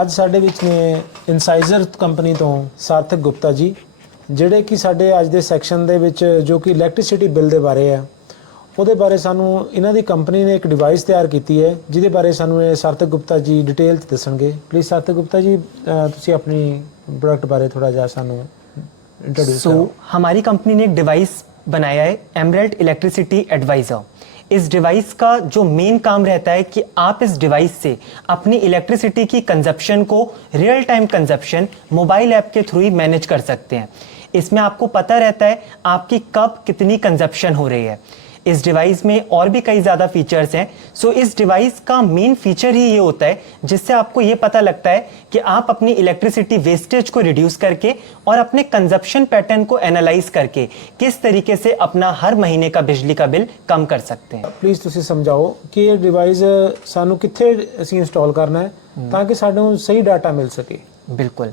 ਅੱਜ ਸਾਡੇ ਵਿੱਚ ਨੇ ਇਨਸਾਈਜ਼ਰ ਕੰਪਨੀ ਤੋਂ ਸਾਰਥਕ ਗੁਪਤਾ ਜੀ, ਜਿਹੜੇ ਕਿ ਸਾਡੇ ਅੱਜ ਦੇ ਸੈਕਸ਼ਨ ਦੇ ਵਿੱਚ ਜੋ ਕਿ ਇਲੈਕਟ੍ਰਿਸਿਟੀ ਬਿੱਲ ਦੇ ਬਾਰੇ ਹੈ, ਉਹਦੇ ਬਾਰੇ ਸਾਨੂੰ ਇਹਨਾਂ ਦੀ ਕੰਪਨੀ ਨੇ ਇੱਕ ਡਿਵਾਈਸ ਤਿਆਰ ਕੀਤੀ ਹੈ, ਜਿਹਦੇ ਬਾਰੇ ਸਾਨੂੰ ਇਹ ਸਾਰਥਕ गुप्ता जी डिटेल च दसणगे। प्लीज़ सारथक गुप्ता जी, तुसीं अपनी प्रोडक्ट बारे थोड़ा जिहा सानू इंट्रोड्यूस करो। हमारी कंपनी ने एक डिवाइस बनाया है, एमरेल्ड इलेक्ट्रिसिटी एडवाइज़र। इस डिवाइस का जो मेन काम रहता है कि आप इस डिवाइस से अपनी इलेक्ट्रिसिटी की कंजप्शन को real time consumption mobile app के थ्रू ही मैनेज कर सकते हैं। इसमें आपको पता रहता है आपकी कब कितनी कंजप्शन हो रही है। इस डिवाइस में और भी कई ज़्यादा फीचर्स हैं। सो इस डिवाइस का मेन फीचर ही ये होता है जिससे आपको ये पता लगता है कि आप अपनी इलेक्ट्रिसिटी वेस्टेज को रिड्यूस करके और अपने कंजप्शन पैटर्न को एनालाइज करके किस तरीके से अपना हर महीने का बिजली का बिल कम कर सकते हैं। प्लीज़ तुसीं समझाओ कि ये डिवाइस सानू कित्थे असीं इंस्टॉल करना है ताकि सानू सही डाटा मिल सके। बिल्कुल,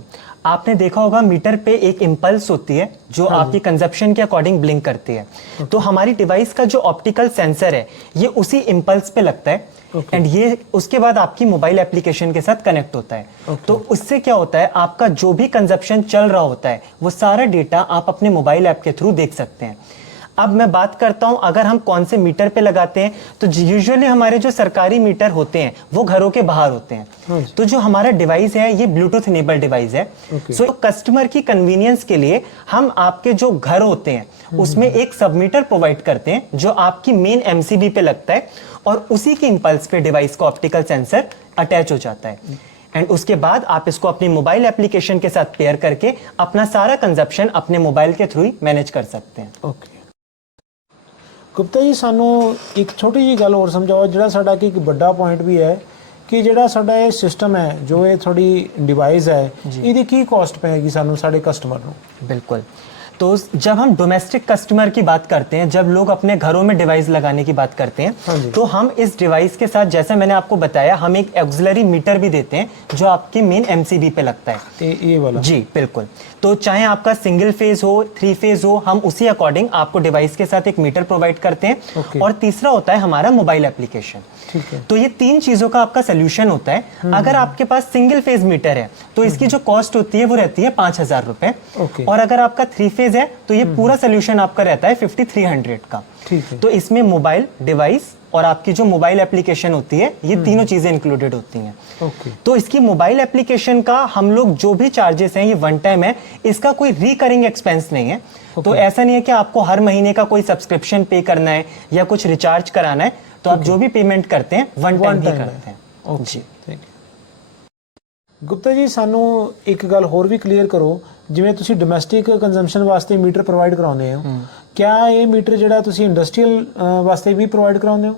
आपने देखा होगा मीटर पे एक इम्पल्स होती है जो आपकी कंजप्शन के अकॉर्डिंग ब्लिंक करती है। तो हमारी डिवाइस का जो ऑप्टिकल सेंसर है ये उसी इम्पल्स पे लगता है एंड ये उसके बाद आपकी मोबाइल एप्लीकेशन के साथ कनेक्ट होता है। तो उससे क्या होता है, आपका जो भी कंजप्शन चल रहा होता है वो सारा डेटा आप अपने मोबाइल ऐप के थ्रू देख सकते हैं। अब मैं बात करता हूं अगर हम कौन से मीटर पे लगाते हैं, तो यूजुअली हमारे जो सरकारी मीटर होते हैं वो घरों के बाहर होते हैं। तो जो हमारा डिवाइस है ये ब्लूटूथ इनेबल डिवाइस है। सो कस्टमर की कन्वीनियंस के लिए हम आपके जो घर होते हैं उसमें एक सब मीटर प्रोवाइड करते हैं जो आपकी मेन एमसीबी पे लगता है और उसी के इंपल्स पे डिवाइस को ऑप्टिकल सेंसर अटैच हो जाता है एंड उसके बाद आप इसको अपनी मोबाइल एप्लीकेशन के साथ पेयर करके अपना सारा कंजप्शन अपने मोबाइल के थ्रू ही मैनेज कर सकते हैं। ओके गुप्ता जी, सानू एक छोटी जी गल और समझाओ, जिहड़ा साडा कि एक बड़ा पॉइंट भी है कि जिहड़ा साडा ये सिस्टम है, जो ये थोड़ी डिवाइस है, इहदी की कॉस्ट पेगी सानू साडे कस्टमर नू। बिल्कुल, तो जब हम डोमेस्टिक कस्टमर की बात करते हैं, जब लोग अपने घरों में डिवाइस लगाने की बात करते हैं, तो हम इस डिवाइस के साथ, जैसे मैंने आपको बताया, हम एक ऑक्सिलरी मीटर भी देते हैं जो आपके मेन एमसीबी पे लगता है। ये वाला? जी बिल्कुल। तो चाहे आपका सिंगल फेज हो, 3 फेज हो, हम उसी अकॉर्डिंग आपको डिवाइस के साथ एक मीटर प्रोवाइड करते हैं। और तीसरा होता है हमारा मोबाइल एप्लीकेशन। ठीक है। तो ये 3 चीजों का आपका सोल्यूशन होता है। अगर आपके पास सिंगल फेज मीटर है तो इसकी जो कॉस्ट होती है वो रहती है 5,000 रुपए, और अगर आपका 3 फेज है तो ये पूरा सोल्यूशन आपका रहता है 5,300 का। ठीक है। तो इसमें मोबाइल डिवाइस और आपकी जो मोबाइल एप्लीकेशन होती है ये तीनों चीजें इंक्लूडेड होती हैं। तो इसकी मोबाइल एप्लीकेशन का हम लोग जो भी चार्जेस हैं ये वन टाइम है, इसका कोई रिकरिंग एक्सपेंस नहीं है। तो ऐसा नहीं है कि आपको हर महीने का कोई सब्सक्रिप्शन पे करना है या कुछ रिचार्ज कराना है, तो आप जो भी पेमेंट करते हैं वन टाइम ही करते हैं। जी थैंक यू। गुप्ता जी, सानू एक गल होर भी क्लीयर करो, जिवें तुसी डोमेस्टिक कंजम्पशन वास्ते मीटर प्रोवाइड कराउने हो, क्या ये मीटर जिहड़ा तुसी इंडस्ट्रीयल वास्ते भी प्रोवाइड कराउने हो?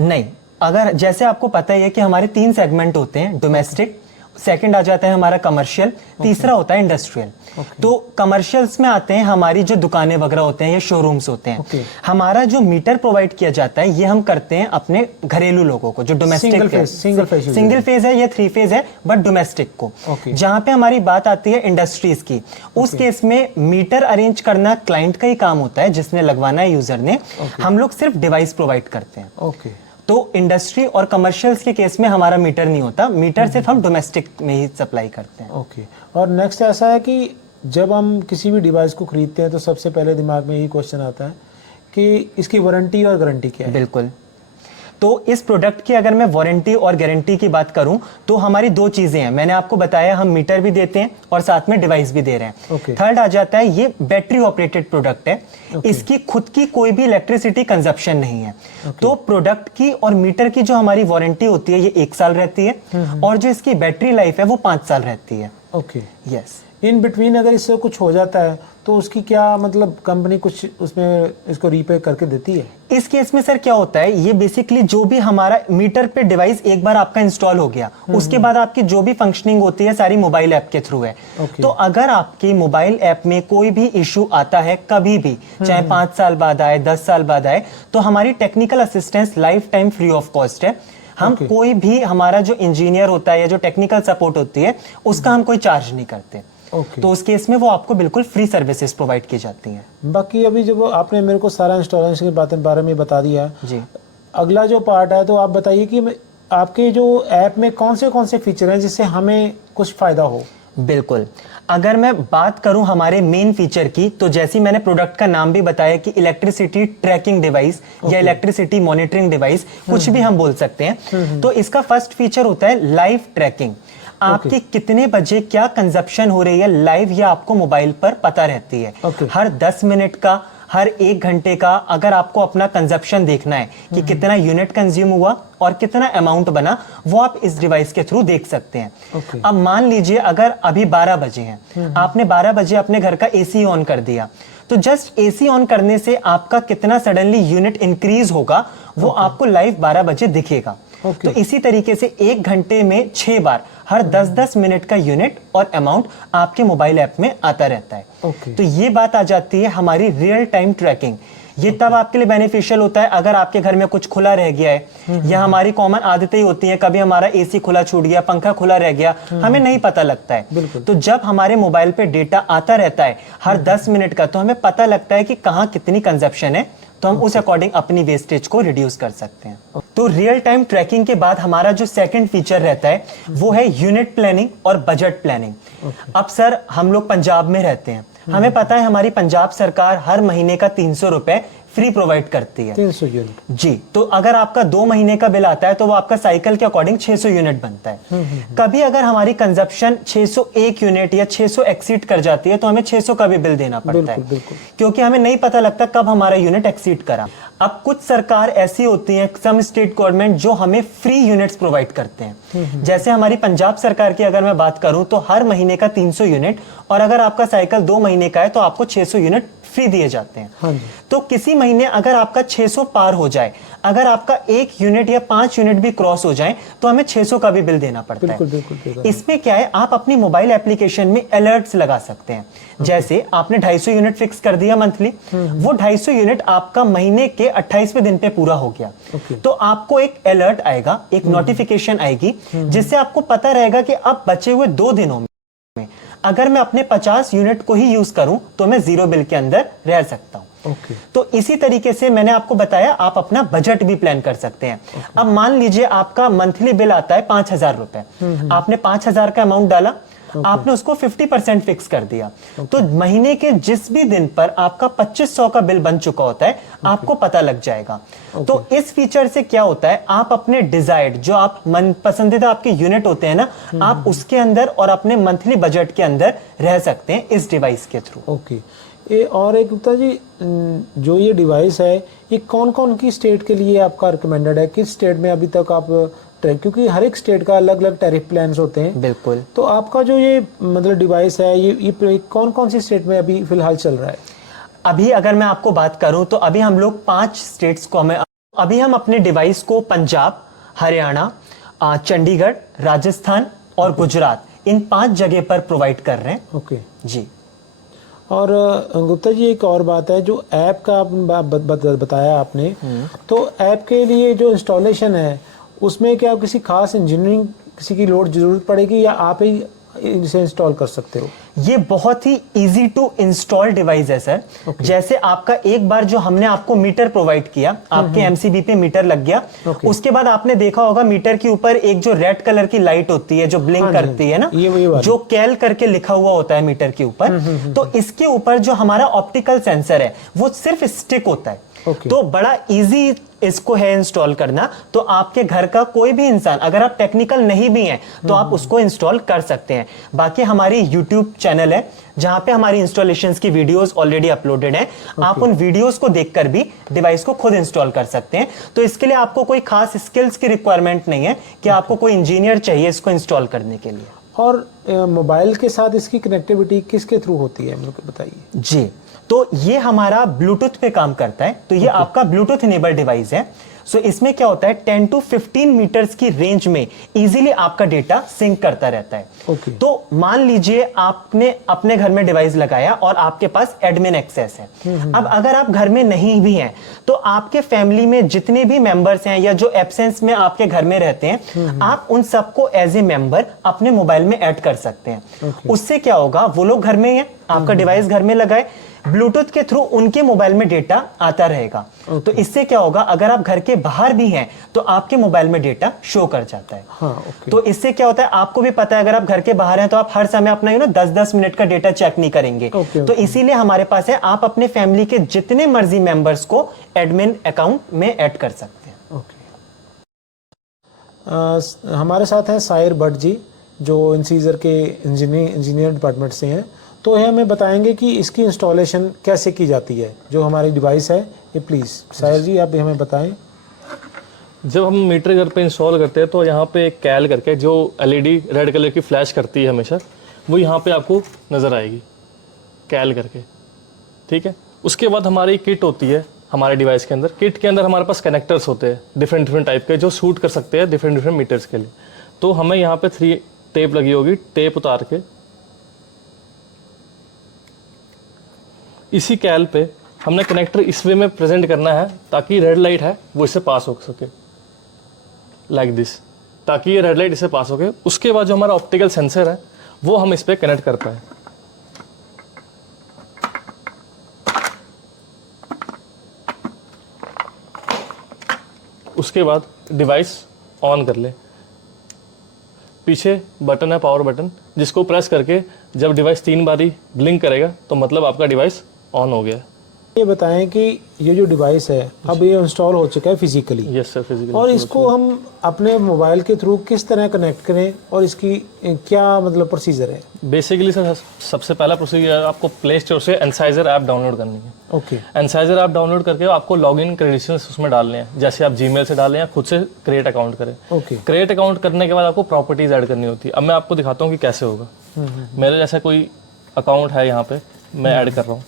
नहीं, अगर जैसे आपको पता ही है कि हमारे 3 सेगमेंट होते हैं, डोमेस्टिक, सेकंड आ जाता है हमारा कमर्शियल, तीसरा होता है इंडस्ट्रियल। तो कमर्शियल्स में आते हैं हमारी जो दुकानें वगैरह होते हैं या शोरूम्स होते हैं। हमारा जो मीटर प्रोवाइड किया जाता है ये हम करते हैं अपने घरेलू लोगों को, जो डोमेस्टिक सिंगल फेज है या 3 फेज है बट डोमेस्टिक को। जहां पे हमारी बात आती है इंडस्ट्रीज की, उस केस में मीटर अरेंज करना क्लाइंट का ही काम होता है, जिसने लगवाना है यूजर ने। हम लोग सिर्फ डिवाइस प्रोवाइड करते हैं। तो इंडस्ट्री और कमर्शियल्स के केस में हमारा मीटर नहीं होता, मीटर सिर्फ हम डोमेस्टिक में ही सप्लाई करते हैं। ओके। और नेक्स्ट ऐसा है कि जब हम किसी भी डिवाइस को खरीदते हैं तो सबसे पहले दिमाग में यही क्वेश्चन आता है कि इसकी वारंटी और गारंटी क्या है? बिल्कुल। तो इस प्रोडक्ट की अगर मैं वारंटी और गारंटी की बात करूं तो हमारी 2 चीजें हैं। मैंने आपको बताया हम मीटर भी देते हैं और साथ में डिवाइस भी दे रहे हैं। थर्ड आ जाता है ये बैटरी ऑपरेटेड प्रोडक्ट है। इसकी खुद की कोई भी इलेक्ट्रिसिटी कंजप्शन नहीं है। तो प्रोडक्ट की और मीटर की जो हमारी वारंटी होती है ये 1 साल रहती है और जो इसकी बैटरी लाइफ है वो 5 साल रहती है। ओके। यस। इन बिटवीन अगर इससे कुछ हो जाता है तो उसकी क्या मतलब कंपनी कुछ उसमें इसको रीपे करके देती है? इस केस में सर क्या होता है, ये बेसिकली जो भी हमारा मीटर पे डिवाइस एक बार आपका इंस्टॉल हो गया, उसके बाद आपकी जो भी फंक्शनिंग होती है सारी मोबाइल ऐप के थ्रू है। तो अगर आपकी मोबाइल ऐप में कोई भी इशू आता है कभी भी, चाहे 5 साल बाद आए, 10 साल बाद आए, तो हमारी technical assistance life time free of cost है। हम कोई भी हमारा जो इंजीनियर होता है या जो टेक्निकल सपोर्ट होती है उसका हम कोई चार्ज नहीं करते। तो उस केस में वो आपको बिल्कुल फ्री सर्विसेज प्रोवाइड की जाती हैं। बाकी अभी जब आपने मेरे को सारा इंस्टॉलेशन के बारे में बता दिया जी, अगला जो पार्ट है तो आप बताइए कि आपके जो ऐप में कौन से फीचर हैं जिससे हमें कुछ फायदा हो? बिल्कुल, अगर मैं बात करूं हमारे मेन फीचर की, तो जैसे मैंने प्रोडक्ट का नाम भी बताया कि इलेक्ट्रिसिटी ट्रैकिंग डिवाइस या इलेक्ट्रिसिटी मॉनिटरिंग डिवाइस, कुछ भी हम बोल सकते हैं। तो इसका फर्स्ट फीचर होता है लाइव ट्रैकिंग। आपके कितने बजे क्या कंजप्शन हो रही है लाइव, या आपको मोबाइल पर पता रहती है। हर 10 मिनट का, हर 1 घंटे का, अगर आपको अपना कंजप्शन देखना है कि कितना यूनिट कंज्यूम हुआ और कितना अमाउंट बना, वो आप इस डिवाइस के थ्रू देख सकते हैं। अब मान लीजिए अगर अभी 12 बजे हैं, आपने 12 बजे अपने घर का एसी ऑन कर दिया, तो जस्ट एसी ऑन करने से आपका कितना सडनली यूनिट इंक्रीज होगा वो आपको लाइव 12 बजे दिखेगा। तो इसी तरीके से 1 घंटे में 6 बार हर 10-10 मिनट का यूनिट और अमाउंट आपके मोबाइल ऐप में आता रहता है। तो ये बात आ जाती है हमारी रियल टाइम ट्रैकिंग। ये तब आपके लिए बेनिफिशियल होता है अगर आपके घर में कुछ खुला रह गया है, या हमारी कॉमन आदतें ही होती हैं, कभी हमारा एसी खुला छूट गया, पंखा खुला रह गया, हमें नहीं पता लगता है। तो जब हमारे मोबाइल पे डेटा आता रहता है हर 10 मिनट का, तो हमें पता लगता है कि कहाँ कितनी कंजप्शन है, तो हम उस अकॉर्डिंग अपनी वेस्टेज को रिड्यूस कर सकते हैं। तो रियल टाइम ट्रैकिंग के बाद हमारा जो सेकंड फीचर रहता है वो है यूनिट प्लानिंग और बजट प्लानिंग। अब सर, हम लोग पंजाब में रहते हैं, हमें पता है हमारी पंजाब सरकार हर महीने का 300 रुपए फ्री प्रोवाइड करती है। 300 यूनिट जी। तो अगर आपका 2 महीने का बिल आता है तो वो आपका साइकिल के अकॉर्डिंग 600 यूनिट बनता है। कभी अगर हमारी कंजप्शन 601 यूनिट या 600 एक्सीड कर जाती है तो हमें 600 का भी बिल देना पड़ता है, क्योंकि हमें नहीं पता लगता कब हमारा यूनिट एक्सीड करा। अब कुछ सरकार ऐसी होती है, सम स्टेट गवर्नमेंट, जो हमें फ्री यूनिट्स प्रोवाइड करते हैं। जैसे हमारी पंजाब सरकार की अगर मैं बात करूं तो हर महीने का 300 यूनिट, और अगर आपका साइकिल 2 महीने का है तो आपको 600 यूनिट फ्री दिए जाते हैं। तो किसी महीने अगर आपका 600 पार हो जाए, अगर आपका 1 यूनिट या 5 यूनिट भी क्रॉस हो जाए, तो हमें 600 का भी बिल देना पड़ता है। इसमें क्या है, आप अपनी मोबाइल एप्लीकेशन में अलर्ट्स लगा सकते हैं। जैसे आपने 250 यूनिट फिक्स कर दिया मंथली, वो 250 यूनिट आपका महीने के 28वें दिन पे पूरा हो गया, तो आपको एक अलर्ट आएगा, एक नोटिफिकेशन आएगी, जिससे आपको पता रहेगा कि अब बचे हुए 2 दिनों में अगर मैं अपने 50 यूनिट को ही यूज करूं तो मैं 0 बिल के अंदर रह सकता हूं। तो इसी तरीके से मैंने आपको बताया आप अपना बजट भी प्लान कर सकते हैं। अब मान लीजिए आपका मंथली बिल आता है 5,000 रुपए, आपने 5,000 का अमाउंट डाला, आपने उसको 50% फिक्स कर दिया, तो महीने के जिस भी दिन पर आपका 2,500 का बिल बन चुका होता है आपको पता लग जाएगा। तो इस फीचर से क्या होता है, आप अपने डिजायर्ड, जो आप मन पसंदीदा आपके यूनिट होते हैं ना, आप उसके अंदर और अपने मंथली बजट के अंदर रह सकते हैं इस डिवाइस के थ्रू। और एक गुप्ता जी, जो ये डिवाइस है ये कौन कौन की स्टेट के लिए आपका रिकमेंडेड है? किस स्टेट में अभी तक आप, क्योंकि हर एक स्टेट का अलग अलग टैरिफ प्लान्स होते हैं। बिल्कुल। तो आपका जो ये मतलब डिवाइस है ये कौन कौन सी स्टेट में अभी फिलहाल चल रहा है? अभी अगर मैं आपको बात करूं तो अभी हम लोग 5 स्टेट्स को अभी हम अपने डिवाइस को पंजाब, हरियाणा, चंडीगढ़, राजस्थान और गुजरात, इन 5 जगह पर प्रोवाइड कर रहे हैं। जी। और गुप्ता जी, एक और बात है, जो ऐप का बताया आपने, तो ऐप के लिए जो इंस्टॉलेशन है उसमें क्या किसी खास इंजीनियरिंग किसी की जरूरत पड़ेगी, या आप ही इसे इंस्टॉल कर सकते हो? ये बहुत ही इजी टू इंस्टॉल डिवाइस है सर। जैसे आपका एक बार जो हमने आपको मीटर प्रोवाइड किया, आपके एमसीबी पे मीटर लग गया, उसके बाद आपने देखा होगा मीटर के ऊपर एक जो रेड कलर की लाइट होती है जो ब्लिंक करती है ना, जो कैल करके लिखा हुआ होता है मीटर के ऊपर, तो इसके ऊपर जो हमारा ऑप्टिकल सेंसर है वो सिर्फ स्टिक होता है। तो बड़ा इजी इसको है इंस्टॉल करना। तो आपके घर का कोई भी इंसान, अगर आप टेक्निकल नहीं भी हैं तो आप उसको इंस्टॉल कर सकते हैं। बाकी हमारी YouTube चैनल है जहां पे हमारी इंस्टॉलेशंस की वीडियोस ऑलरेडी अपलोडेड हैं। आप उन वीडियोस को देखकर भी डिवाइस को खुद इंस्टॉल कर सकते हैं। तो इसके लिए आपको कोई खास स्किल्स की रिक्वायरमेंट नहीं है कि आपको कोई इंजीनियर चाहिए इसको इंस्टॉल करने के लिए। और मोबाइल के साथ इसकी कनेक्टिविटी किसके थ्रू होती है, मुझे बताइए। जी, तो ये हमारा ब्लूटूथ पे काम करता है। तो ये आपका ब्लूटूथ इनेबल्ड डिवाइस है। सो इसमें क्या होता है, 10 to 15 मीटर्स की रेंज में इजीली आपका डेटा सिंक करता रहता है। तो मान लीजिए आपने अपने घर में डिवाइस लगाया और आपके पास एडमिन एक्सेस है। अब अगर आप घर में नहीं भी हैं तो आपके फैमिली में जितने भी मेंबर्स हैं या जो एब्सेंस में आपके घर में रहते हैं, आप उन सबको एज ए मेंबर अपने मोबाइल में ऐड कर सकते हैं। उससे क्या होगा, वो लोग घर में हैं, आपका डिवाइस घर में लगा है, ब्लूटूथ के थ्रू उनके मोबाइल में डेटा आता रहेगा। तो इससे क्या होगा, अगर आप घर के बाहर भी हैं तो आपके मोबाइल में डेटा शो कर जाता है। हाँ, ओके। तो इससे क्या होता है, आपको भी पता है अगर आप घर के बाहर हैं तो आप हर समय अपना 10-10 मिनट का डेटा चेक नहीं करेंगे। तो इसीलिए हमारे पास है, आप अपने फैमिली के जितने मर्जी मेंबर्स को एडमिन अकाउंट में ऐड कर सकते हैं। ओके। हमारे साथ हैं साहिर भट्ट जी, जो इंसीजर के इंजीनियर डिपार्टमेंट से हैं। तो ये हमें बताएंगे कि इसकी इंस्टॉलेशन कैसे की जाती है, जो हमारी डिवाइस है ये। प्लीज़ साहिर जी आप हमें बताएं। जब हम मीटर घर पे इंस्टॉल करते हैं तो यहाँ पे एक कैल करके जो एलईडी रेड कलर की फ्लैश करती है हमेशा, वो यहाँ पे आपको नज़र आएगी कैल करके, ठीक है। उसके बाद हमारी किट होती है हमारे डिवाइस के अंदर। किट के अंदर हमारे पास कनेक्टर्स होते हैं डिफरेंट टाइप के, जो सूट कर सकते हैं डिफरेंट मीटर्स के लिए। तो हमें यहाँ पे 3 टेप लगी होगी, टेप उतार के इसी कैल पे हमने कनेक्टर इस वे में प्रेजेंट करना है ताकि रेड लाइट है वो इससे पास हो सके, लाइक दिस, ताकि ये रेड लाइट इससे पास हो सके। उसके बाद जो हमारा ऑप्टिकल सेंसर है वो हम इस पे कनेक्ट कर पाए। उसके बाद डिवाइस ऑन कर ले। पीछे बटन है पावर बटन, जिसको प्रेस करके जब डिवाइस 3 बारी ब्लिंक करेगा तो मतलब आपका डिवाइस ऑन हो गया। ये बताएं कि ये जो डिवाइस है अब ये इंस्टॉल हो चुका है फिजिकली। Yes sir, physically. और इसको हम अपने मोबाइल के थ्रू किस तरह कनेक्ट करें और इसकी क्या मतलब प्रोसीजर है? बेसिकली सर सबसे पहला प्रोसीजर आपको प्ले स्टोर से एनसाइजर ऐप डाउनलोड करनी है। ओके। एनसाइजर ऐप डाउनलोड करके आपको लॉगिन क्रेडेंशियल्स उसमें डालने हैं, जैसे आप जीमेल से डालें या खुद से क्रिएट अकाउंट करें। ओके। क्रिएट अकाउंट करने के बाद आपको प्रॉपर्टीज ऐड करनी होती है। अब मैं आपको दिखाता हूँ कि कैसे होगा। मेरे जैसा कोई अकाउंट है यहाँ पे, मैं ऐड कर रहा हूँ।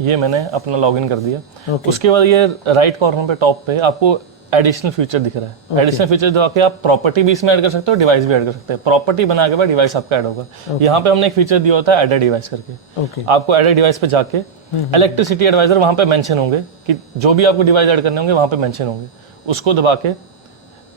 ये मैंने अपना लॉगिन कर दिया। उसके बाद ये राइट कॉर्नर पे टॉप पे आपको एडिशनल फीचर दिख रहा है। एडिशनल फीचर दबा के आप प्रॉपर्टी भी इसमें ऐड कर सकते हो, डिवाइस भी ऐड कर सकते हैं। प्रॉपर्टी बना के बाद डिवाइस आपका ऐड होगा। यहाँ पे हमने एक फीचर दिया होता है एडेड डिवाइस करके। आपको एडेड डिवाइस पे जाके इलेक्ट्रिसिटी एडवाइजर वहाँ पे मेंशन होंगे कि जो भी आपको डिवाइस ऐड करने होंगे वहाँ पे मेंशन होंगे। उसको दबा के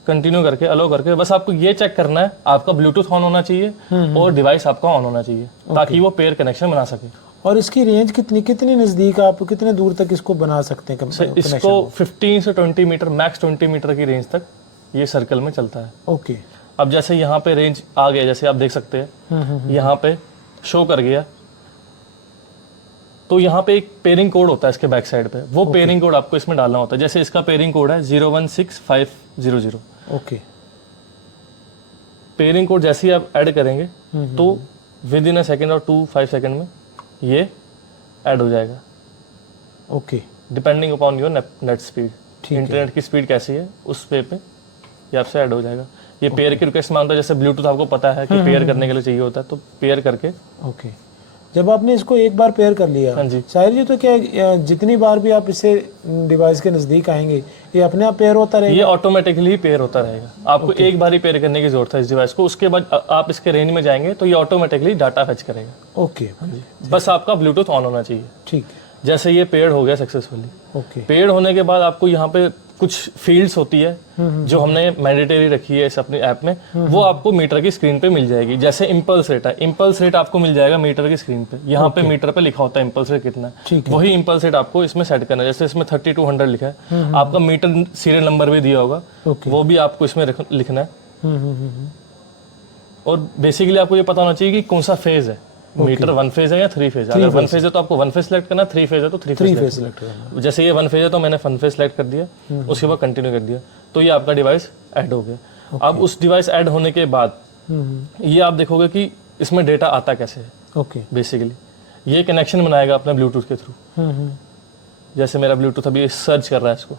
कंटिन्यू करके अलो करके बस आपको ये चेक करना है आपका ब्लूटूथ ऑन होना चाहिए और डिवाइस आपका ऑन होना चाहिए, ताकि वो पेयर कनेक्शन बना सके। और इसकी रेंज कितनी नज़दीक, आप कितने दूर तक इसको बना सकते हैं? इसको 15 से 20 मीटर, मैक्स 20 मीटर की रेंज तक ये सर्कल में चलता है। ओके। अब जैसे यहाँ पे रेंज आ गया, जैसे आप देख सकते हैं यहाँ पे शो कर गया, तो यहाँ पे एक पेयरिंग कोड होता है इसके बैक साइड पे। वो पेयरिंग कोड आपको इसमें डालना होता है। जैसे इसका पेयरिंग कोड है 016500। ओके। पेयरिंग कोड जैसे ही आप ऐड करेंगे तो विद इन अ सेकेंड और 2-5 सेकेंड में ये ऐड हो जाएगा। Okay. Depending upon your net speed, internet की स्पीड कैसी है उस पे ये आपसे ऐड हो जाएगा। ये पेयर की रिक्वेस्ट मांगता है, जैसे ब्लूटूथ आपको पता है कि पेयर करने के लिए चाहिए होता है, तो पेयर करके। ओके। जब आपने इसको एक बार पेयर कर लिया, हाँ जी, साहिर जी, तो क्या जितनी बार भी आप इससे डिवाइस के नज़दीक आएंगे ये अपने आप पेयर होता रहेगा? ये ऑटोमेटिकली पेयर होता रहेगा। आपको एक बार ही पेयर करने की जरूरत है इस डिवाइस को। उसके बाद आप इसके रेंज में जाएंगे तो ये ऑटोमेटिकली डाटा फेच करेगा। ओके। बस आपका ब्लूटूथ ऑन होना चाहिए। ठीक। जैसे ये पेयर्ड हो गया सक्सेसफुली। ओके। पेयर्ड होने के बाद आपको यहाँ पे कुछ फील्ड्स होती है जो हमने मैंडेटरी रखी है इस अपनी ऐप में, वो आपको मीटर की स्क्रीन पे मिल जाएगी। जैसे इंपल्स रेट है, इंपल्स रेट आपको मिल जाएगा मीटर की स्क्रीन पे। यहाँ पे मीटर पे लिखा होता है इंपल्स रेट कितना है, वही इंपल्स रेट आपको इसमें सेट करना है। जैसे इसमें 3200 लिखा है, आपका मीटर सीरियल नंबर भी दिया होगा, वो भी आपको इसमें लिखना है। और बेसिकली आपको ये पता होना चाहिए कि कौन सा फेज है, मीटर 1 फेज है या 3 फेज है। अगर 1 फेज है तो आपको 1 फेज सेलेक्ट करना, 3 फेज है तो 3 फेज सेलेक्ट करना। जैसे ये 1 फेज है तो मैंने 1 फेज सेलेक्ट कर दिया, उसके बाद कंटिन्यू कर दिया, तो ये आपका डिवाइस ऐड हो गया। अब उस डिवाइस ऐड होने के बाद ये आप देखोगे कि इसमें डेटा आता कैसे है। ओके। बेसिकली ये कनेक्शन बनाएगा अपने ब्लूटूथ के थ्रू। जैसे मेरा ब्लूटूथ अभी सर्च कर रहा है इसको,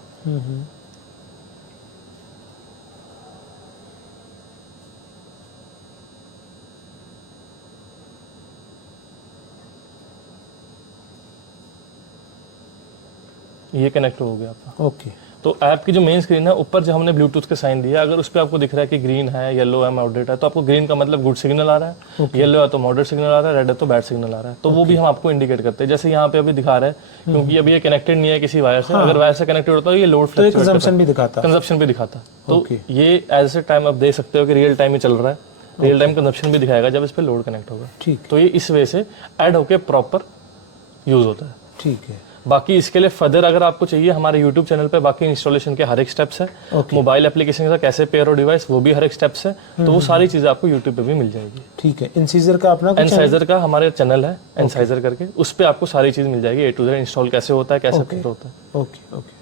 ये कनेक्ट हो गया आपका। ओके। तो ऐप की जो मेन स्क्रीन है ऊपर जो हमने ब्लूटूथ के साइन दिया, अगर उस पर आपको दिख रहा है कि ग्रीन है, येलो है, मॉडरेट है, तो आपको ग्रीन का मतलब गुड सिग्नल आ रहा है, येलो है तो मॉडरेट सिग्नल आ रहा है, रेड है तो बैड सिग्नल आ रहा है। तो वो भी हम आपको इंडिकेट करते हैं, जैसे यहाँ पे अभी दिखा रहा है, क्योंकि अभी ये कनेक्टेड नहीं है किसी वायर से। अगर वायर से कनेक्टेड होता है ये लोड तो कंजम्पशन भी दिखाता है, कंजप्शन भी दिखाता है। तो ये एज ए टाइम आप देख सकते हो कि रियल टाइम में चल रहा है, रियल टाइम कंजप्शन भी दिखाएगा जब इस पे लोड कनेक्ट होगा। ठीक। तो ये इस वे से ऐड होके प्रॉपर यूज होता है। ठीक है। बाकी इसके लिए फर्दर अगर आपको चाहिए, हमारे यूट्यूब चैनल पे बाकी इंस्टॉलेशन के हर एक स्टेप्स है, मोबाइल एप्लीकेशन के साथ कैसे पेयर हो डिवाइस वो भी हर एक स्टेप्स है, तो वो सारी चीजें आपको यूट्यूब पे भी मिल जाएगी। ठीक है। इंसाइजर का अपना इंसाइजर का हमारे चैनल है इंसाइजर करके, उस पे आपको सारी चीज मिल जाएगी, A to Z इंस्टॉल कैसे होता है, कैसे पेयर होता है। Okay okay.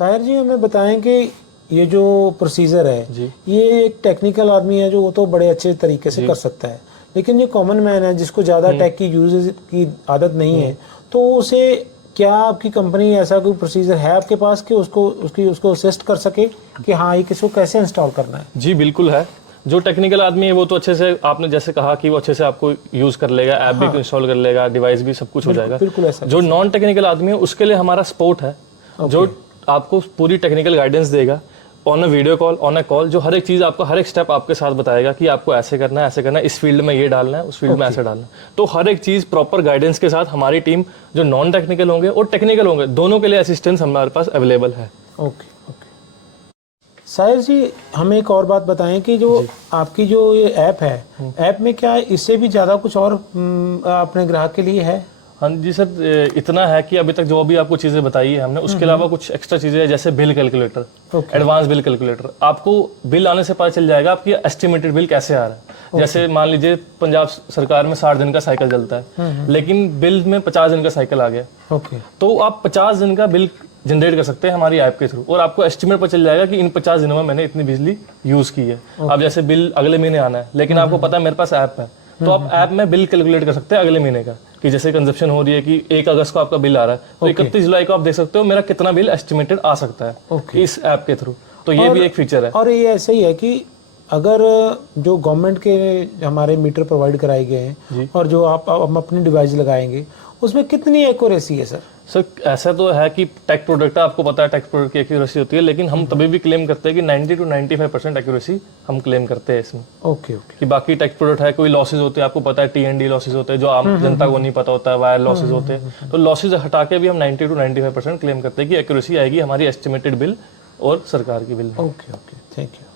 साहिर जी हमें बताएं कि ये जो प्रोसीजर है जी। ये एक टेक्निकल आदमी है जो वो तो बड़े अच्छे तरीके से कर सकता है, लेकिन जो कॉमन मैन है जिसको ज़्यादा टेक की यूज की आदत नहीं है, तो उसे क्या आपकी कंपनी ऐसा कोई प्रोसीजर है आपके पास कि उसको असिस्ट कर सके कि हाँ ये किसको कैसे इंस्टॉल करना है? जी बिल्कुल है। जो टेक्निकल आदमी है वो तो अच्छे से, आपने जैसे कहा कि वो अच्छे से आपको यूज कर लेगा, ऐप भी इंस्टॉल कर लेगा, डिवाइस भी सब कुछ हो जाएगा। बिल्कुल ऐसा। जो नॉन टेक्निकल आदमी है उसके लिए हमारा सपोर्ट है, जो आपको पूरी टेक्निकल गाइडेंस देगा on a video call, on a call, जो हर एक चीज आपको हर एक स्टेप आपके साथ बताएगा कि आपको ऐसे करना है, ऐसे करना है, इस फील्ड में ये डालना है, उस फील्ड में ऐसे डालना है। तो हर एक चीज प्रॉपर गाइडेंस के साथ हमारी टीम जो नॉन टेक्निकल होंगे और टेक्निकल होंगे दोनों के लिए असिस्टेंस हमारे पास अवेलेबल है। Okay okay. साहिर जी हमें एक और बात बताएं कि जो आपकी जो ये ऐप है, ऐप में क्या इससे भी ज़्यादा कुछ और अपने ग्राहक के लिए है? हाँ जी सर, इतना है कि अभी तक जो भी आपको चीज़ें बताई है हमने, उसके अलावा कुछ एक्स्ट्रा चीज़ें हैं, जैसे bill calculator, advance bill calculator. आपको बिल आने से पता चल जाएगा आपकी एस्टिमेटेड बिल कैसे आ रहा है। जैसे मान लीजिए पंजाब सरकार में 60 दिन का साइकिल चलता है, लेकिन बिल में 50 दिन का साइकिल आ गया, तो आप 50 दिन का बिल जनरेट कर सकते हैं हमारी ऐप के थ्रू, और आपको एस्टिमेट पता चल जाएगा कि इन 50 दिनों में मैंने इतनी बिजली यूज़ की है। अब जैसे बिल अगले महीने आना है, लेकिन आपको पता है मेरे पास ऐप है, तो आप ऐप में बिल कैलकुलेट कर सकते हैं अगले महीने का, कि जैसे कंजप्शन हो रही है कि 1 अगस्त को आपका बिल आ रहा है, तो 31 जुलाई को आप देख सकते हो मेरा कितना बिल एस्टिमेटेड आ सकता है इस ऐप के थ्रू। तो ये भी एक फीचर है। और ये ऐसे ही है कि अगर जो गवर्नमेंट के हमारे मीटर प्रोवाइड कराए गए हैं और जो आप अपनी डिवाइस लगाएंगे उसमें कितनी एक्यूरेसी है सर? सर ऐसा तो है कि टेक प्रोडक्ट है, आपको पता है टेक प्रोडक्ट की एक्यूरेसी होती है, लेकिन हम तभी भी क्लेम करते हैं कि 90 to 95% एक्यूरेसी हम क्लेम करते हैं इसमें। Okay okay. कि बाकी टेक प्रोडक्ट है, कोई लॉसेज होते हैं, आपको पता है TND लॉसेज होते हैं जो आम जनता को नहीं पता होता है, वायर लॉसेज होते हैं, तो लॉसेज हटा के भी हम 90 to 95% क्लेम करते हैं कि एक्यूरेसी आएगी हमारी एस्टिमेटेड बिल और सरकार की bill. Okay okay, thank you.